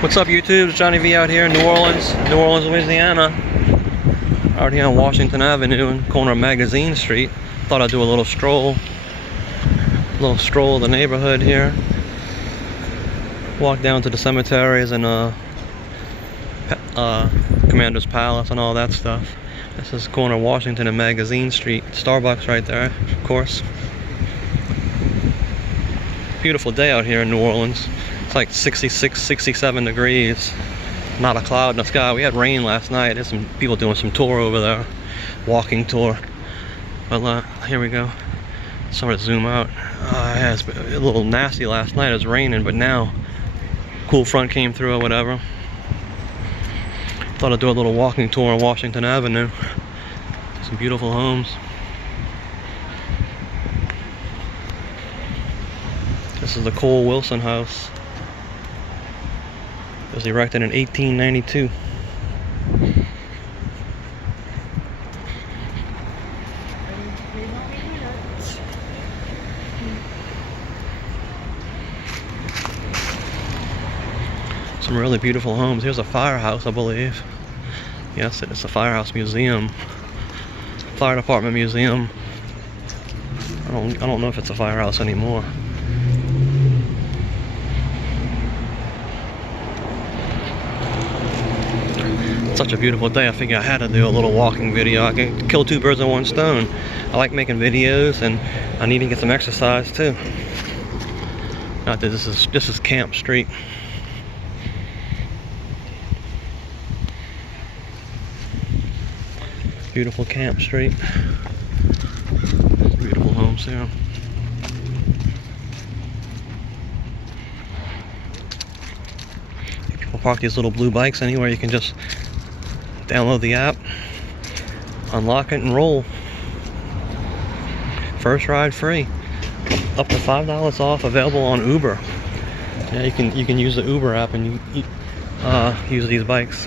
What's up, YouTube? It's Johnny V out here in New Orleans, Louisiana. Out here on Washington Avenue and corner of Magazine Street. Thought I'd do a little stroll of the neighborhood here. Walk down to the cemeteries and Commander's Palace and all that stuff. This is corner of Washington and Magazine Street. Starbucks right there, of course. Beautiful day out here in New Orleans. It's like 66, 67 degrees. Not a cloud in the sky. We had rain last night. There's some people doing some tour over there. Walking tour. But here we go. Sorry to zoom out. Yeah, it's a little nasty last night. It was raining, but now cool front came through or whatever. Thought I'd do a little walking tour on Washington Avenue. Some beautiful homes. This is the Cole Wilson house. It was erected in 1892. Some really beautiful homes. Here's a firehouse, I believe. Yes, it's a Firehouse Museum. Fire Department Museum. I don't know if it's a firehouse anymore. Such a beautiful day. I figured I had to do a little walking video. I can kill two birds with one stone. I like making videos, and I need to get some exercise too. Not that this is Camp Street. Beautiful Camp Street. Beautiful homes here. People park these little blue bikes anywhere. You can just download the app, unlock it, and roll. First ride free. Up to $5 off. Available on Uber. Yeah, you can use the Uber app and you use these bikes.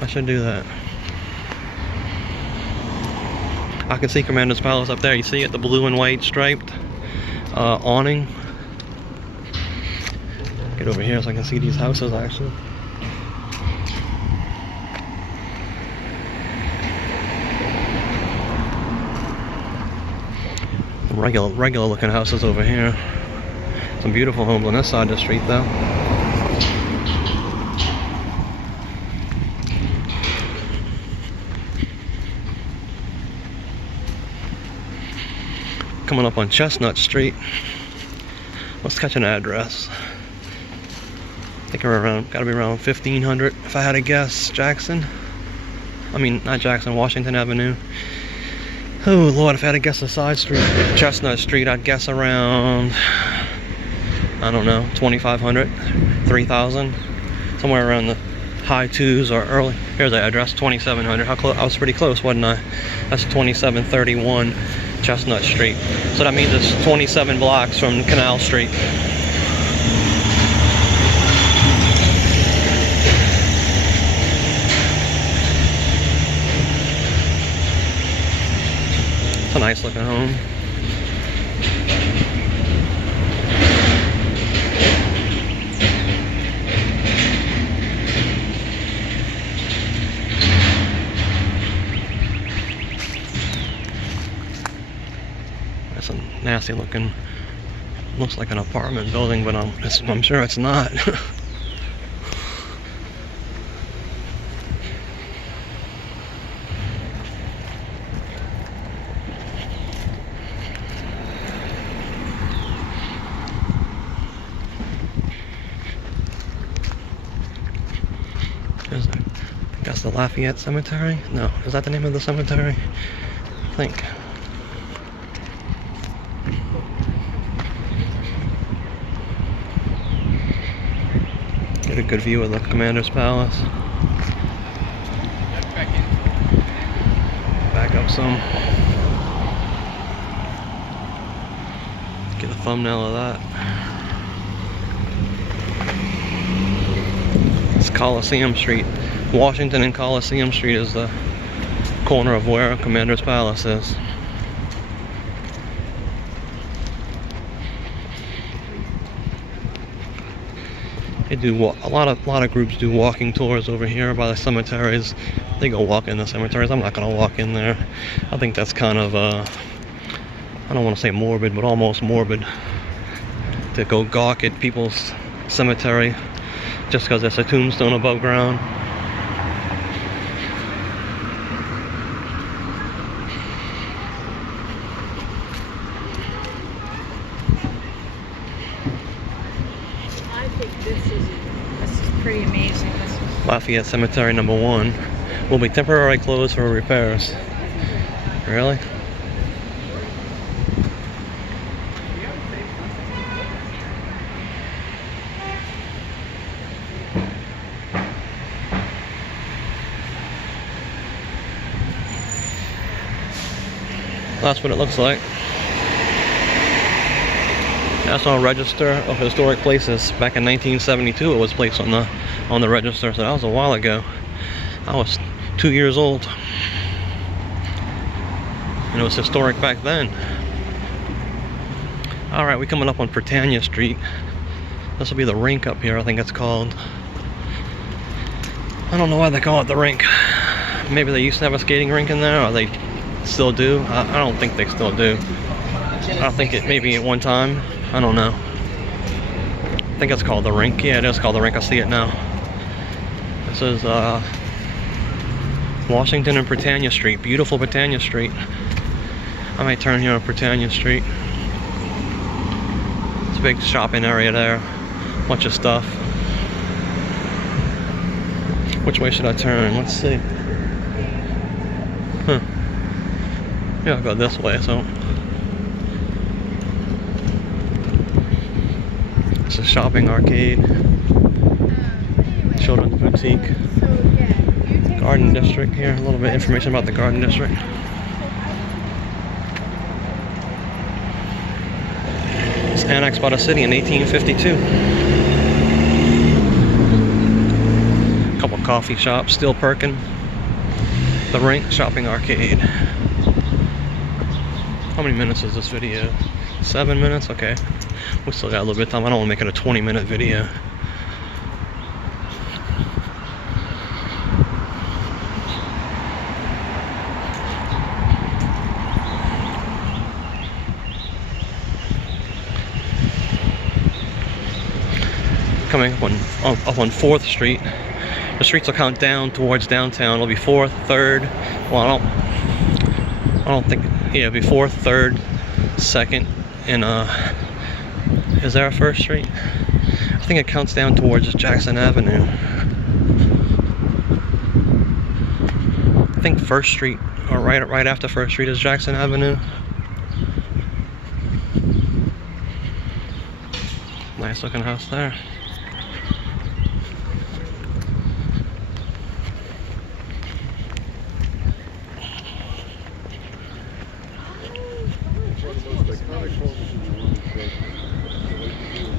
I should do that. I can see Commander's Palace up there. You see it, the blue and white striped awning. Get over here so I can see these houses actually. Regular looking houses over here. Some beautiful homes on this side of the street though. Coming up on Chestnut Street. Let's catch an address. I think we're gotta be around 1500 if I had to guess. Not Jackson, Washington Avenue. Oh Lord, if I had to guess a side street, Chestnut Street, I'd guess around, I don't know, 2500, 3000, somewhere around the high twos or early. Here's the address, 2700. How close? I was pretty close, wasn't I? That's 2731 Chestnut Street. So that means it's 27 blocks from Canal Street. A nice looking home. That's a nasty looking, looks like an apartment building, but I'm sure it's not. That's the Lafayette Cemetery? No, is that the name of the cemetery? I think. Get a good view of the Commander's Palace. Back up some. Get a thumbnail of that. It's Coliseum Street. Washington and Coliseum Street is the corner of where Commander's Palace is. They do a lot of groups do walking tours over here by the cemeteries. They go walk in the cemeteries. I'm not gonna walk in there. I think that's kind of I don't want to say morbid, but almost morbid to go gawk at people's cemetery just because there's a tombstone above ground. I think this is pretty amazing. Lafayette Cemetery #1 will be temporarily closed for repairs. Really? That's what it looks like. National Register of Historic Places. Back in 1972 it was placed on the register, so that was a while ago. I was 2 years old. And it was historic back then. Alright, we're coming up on Britannia Street. This will be the rink up here, I think it's called. I don't know why they call it the rink. Maybe they used to have a skating rink in there, or they still do. I don't think they still do. I think it maybe at one time. I don't know. I think it's called the rink. Yeah, it is called the rink. I see it now. This is Washington and Britannia Street. Beautiful Britannia Street. I might turn here on Britannia Street. It's a big shopping area there. Bunch of stuff. Which way should I turn? Let's see. Huh. Yeah, I'll go this way, so. It's a shopping arcade. Children's boutique. Garden district here. A little bit of information about the garden district. It's annexed by the city in 1852. A couple coffee shops, still perking. The rink, shopping arcade. How many minutes is this video? 7 minutes? Okay. We still got a little bit of time. I don't want to make it a 20-minute video. Coming up on 4th Street. The streets will count down towards downtown. It'll be 4th, 3rd. Well, I don't think. Yeah, it'll be 4th, 3rd, 2nd, and is there a 1st Street? I think it counts down towards Jackson Avenue. I think 1st Street, or right after 1st Street is Jackson Avenue. Nice looking house there.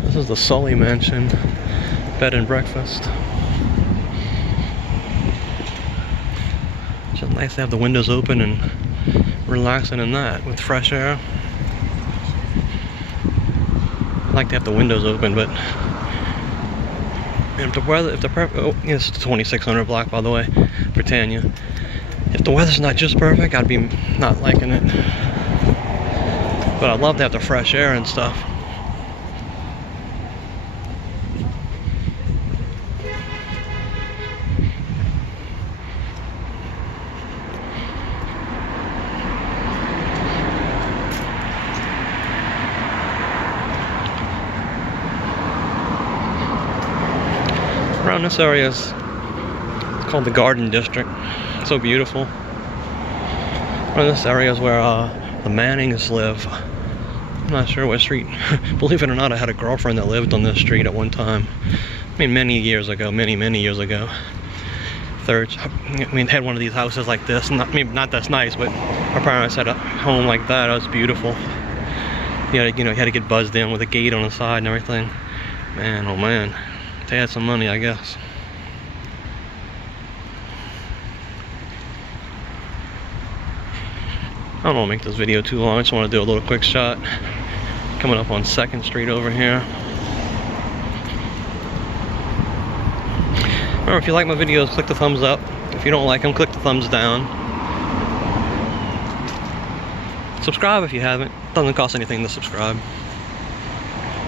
This is the Sully Mansion, bed and breakfast. It's just nice to have the windows open and relaxing in that with fresh air. I like to have the windows open, but if the weather, it's 2600 block, by the way, Britannia. If the weather's not just perfect, I'd be not liking it. But I'd love to have the fresh air and stuff. Around this area is called the Garden District. It's so beautiful. Around this area is where the Mannings live. I'm not sure what street. Believe it or not, I had a girlfriend that lived on this street at one time. I mean, many years ago, many years ago. Had one of these houses like this. Maybe not that's nice, but our parents had a home like that. It was beautiful. You had to get buzzed in with a gate on the side and everything. Man, oh man. They had some money, I guess. I don't want to make this video too long. I just want to do a little quick shot. Coming up on 2nd Street over here. Remember, if you like my videos, click the thumbs up. If you don't like them, click the thumbs down. Subscribe if you haven't. It doesn't cost anything to subscribe.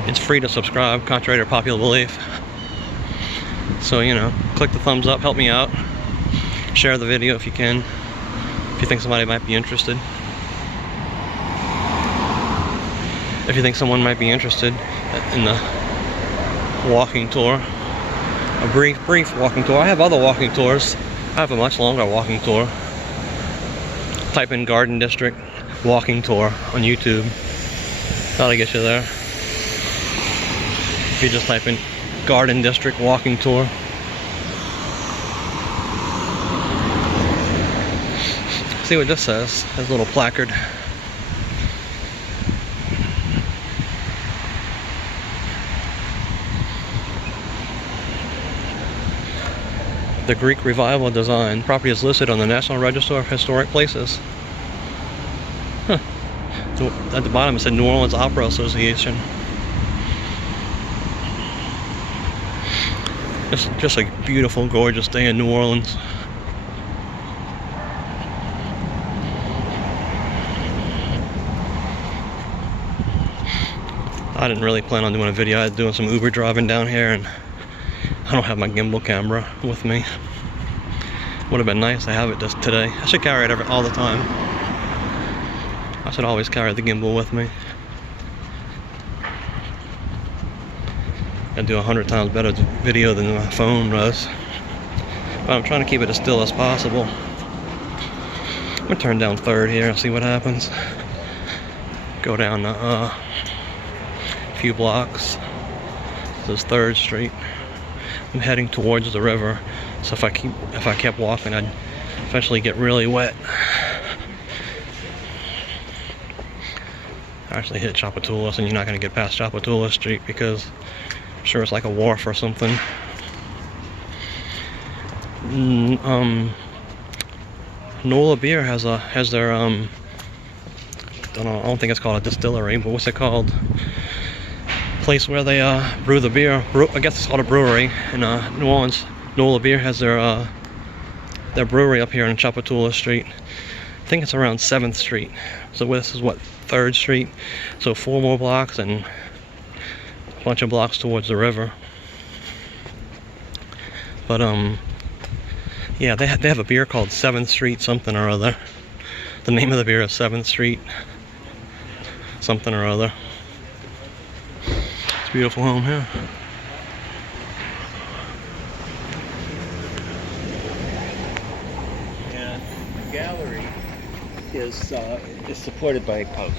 It's free to subscribe, contrary to popular belief. So, you know, click the thumbs up, help me out. Share the video if you can, if you think somebody might be interested. If you think someone might be interested in the walking tour, a brief walking tour. I have other walking tours. I have a much longer walking tour. Type in Garden District walking tour on YouTube. That'll get you there. If you just type in Garden District walking tour. See what this says. There's a little placard. The Greek Revival design. Property is listed on the National Register of Historic Places. Huh. At the bottom it said New Orleans Opera Association. Just a beautiful, gorgeous day in New Orleans. I didn't really plan on doing a video. I was doing some Uber driving down here, and I don't have my gimbal camera with me. Would have been nice to have it just today. I should carry it all the time. I should always carry the gimbal with me. I do 100 times better video than my phone does. But I'm trying to keep it as still as possible. I'm gonna turn down 3rd here and see what happens. Go down a few blocks. This is 3rd Street. I'm heading towards the river, so if I kept walking, I'd eventually get really wet. I actually hit Chapatoulas, and you're not going to get past Chapatoulas Street because I'm sure it's like a wharf or something. Nola Beer has their I don't think it's called a distillery, but what's it called? Place where they brew the beer. I guess it's called a brewery in New Orleans. Nola Beer has their brewery up here on Chapatoulas Street. I think it's around 7th Street. So this is what, 3rd Street? So 4 more blocks and a bunch of blocks towards the river. But yeah, they have a beer called 7th Street something or other. The name of the beer is 7th Street something or other. It's a beautiful home here. And the gallery is supported by a post.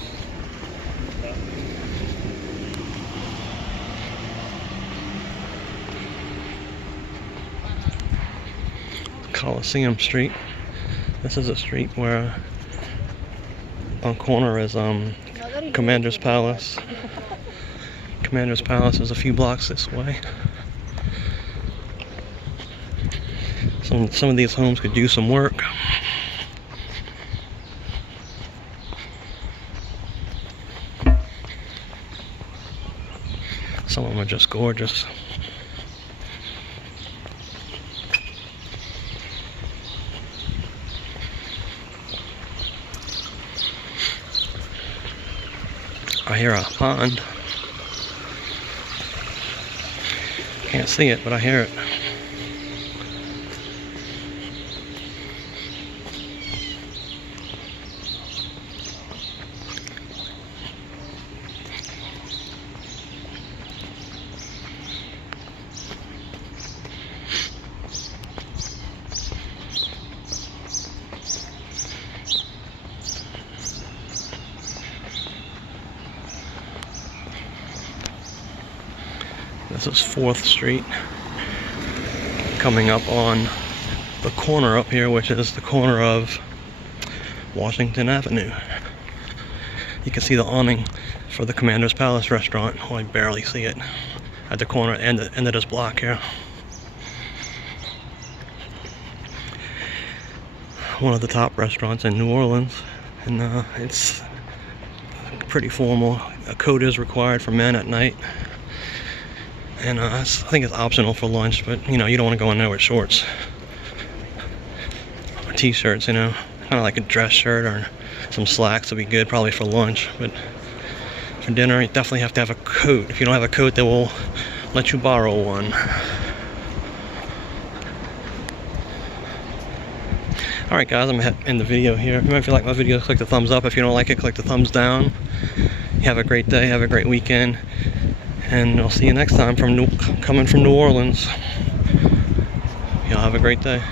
Coliseum Street. This is a street where on corner is Commander's Palace. Commander's Palace is a few blocks this way. Some of these homes could use some work. Some of them are just gorgeous. I hear a pond. Can't see it, but I hear it. This is 4th Street, coming up on the corner up here, which is the corner of Washington Avenue. You can see the awning for the Commander's Palace restaurant. Oh, I barely see it at the corner end of this block here. One of the top restaurants in New Orleans, and it's pretty formal. A coat is required for men at night. And I think it's optional for lunch, but you know, you don't want to go in there with shorts or t-shirts, you know. Kind of like a dress shirt or some slacks would be good probably for lunch, but for dinner you definitely have to have a coat. If you don't have a coat, they will let you borrow one. Alright guys, I'm gonna end the video here. If you like my video, click the thumbs up. If you don't like it, click the thumbs down. You have a great day, have a great weekend, and I'll see you next time coming from New Orleans. Y'all have a great day.